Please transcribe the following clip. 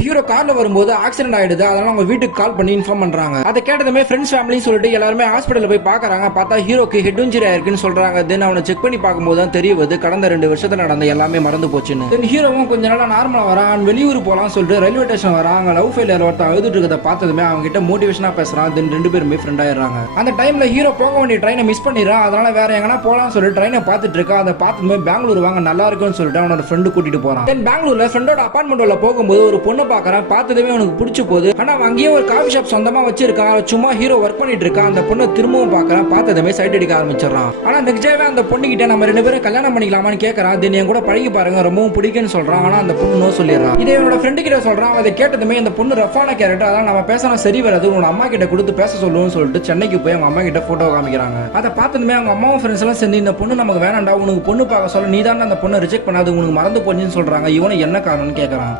Hero கார்ல வரும்போது accident ஆயிடுது. அதனால அவங்க வீட்டுக்கு கால் பண்ணி இன்ஃபார்ம் பண்றாங்க. அதை கேட்டதுமே ஃப்ரெண்ட்ஸ் ஃபேமிலி சொல்லிட்டு எல்லாருமே ஹாஸ்பிடல்ல போய் பாக்குறாங்க. பார்த்தா ஹீரோக்கு ஹெட் இன்ஜுரி ஆயிருக்குன்னு சொல்றாங்க. தென் அவனை செக் பண்ணி பார்க்கும்போது தான் தெரிய வருது கடந்த 2 வருஷத்துல நடந்த எல்லாமே மறந்து போச்சுன்னு. தென் ஹீரோவும் கொஞ்ச நாளா நார்மலா வரான். வெளியூர் போலாம் சொல்லிட்டு ரயில்வே ஸ்டேஷன் வராங்க. லவ் ஃபெயிலியர் ஒருத்தன் அழுதுட்டு இருக்கத பார்த்ததுமே அவங்க கிட்ட மோட்டிவேஷனா பேசுறான். தென் 2 பேருமே ஃப்ரெண்ட் ஆயிடுறாங்க. அந்த டைம்ல ஹீரோ போக வேண்டிய ட்ரெயினை மிஸ் பண்ணிடுறான். அதனால வேற எங்கன்னா போலாம் சொல்லிட்டு ட்ரெயினை பார்த்துட்டு இருக்கா. அதை பார்த்ததுமே பெங்களூர் வாங்க நல்லா இருக்குன்னு சொல்லிட்டு அவனோட ஃப்ரெண்டு கூட்டிட்டு போறான். தென் பெங்களூர்ல ஃப்ரெண்டோட அபார்ட்மெண்ட் உள்ள போகும்போது ஒரு பொண்ணு பாக்குறான். பார்த்தது அவனுக்கு பிடிச்சு போகுது. ஆனா அங்கேயே ஒரு காஃபி ஷாப் சொந்தமா வச்சிருக்கான். சும்மா ஹீரோ ஒர்க் பண்ணிட்டு இருக்கான். அந்த பொண்ணை திரும்பவும் பாக்குறான். பார்த்ததுமே சைட் அடிக்க ஆரம்பிச்சிடறான். ஆனா நெக்ஸ்ட் டேவே அந்த பொண்ணு கிட்ட நம்ம 2 பேரும் கல்யாணம் பண்ணிக்கலாமான்னு கேட்கறான். தென் என் கூட பழகி பாருங்க ரொம்பவும் பிடிக்குன்னு சொல்றான். ஆனா அந்த பொண்ணு நோ சொல்லிடுறான். இதே என்னோட ஃப்ரெண்டு கிட்ட சொல்றான். அதை கேட்டதுமே இந்த பொண்ணு ரஃபான கேரக்டர், அதான் நம்ம பேசணும் சரி வராது, உன் அம்மா கிட்ட கொடுத்து பேச சொல்லுன்னு சொல்லிட்டு சென்னைக்கு போய் அவங்க அம்மா கிட்ட போட்டோ காமிக்கிறாங்க. அதை பார்த்ததுமே அவங்க அம்மாவும் ஃப்ரெண்ட்ஸ் எல்லாம் சேர்ந்து இந்த பொண்ணு நமக்கு வேணாண்டா, உனக்கு பொண்ணு பார்க்க சொல்ல நீ தான் அந்த பொண்ணை ரிஜெக்ட் பண்ணாது, உனக்கு மறந்து போச்சுன்னு சொல்றாங்க. இவனை என்ன காரணம்னு கேட்கறான்.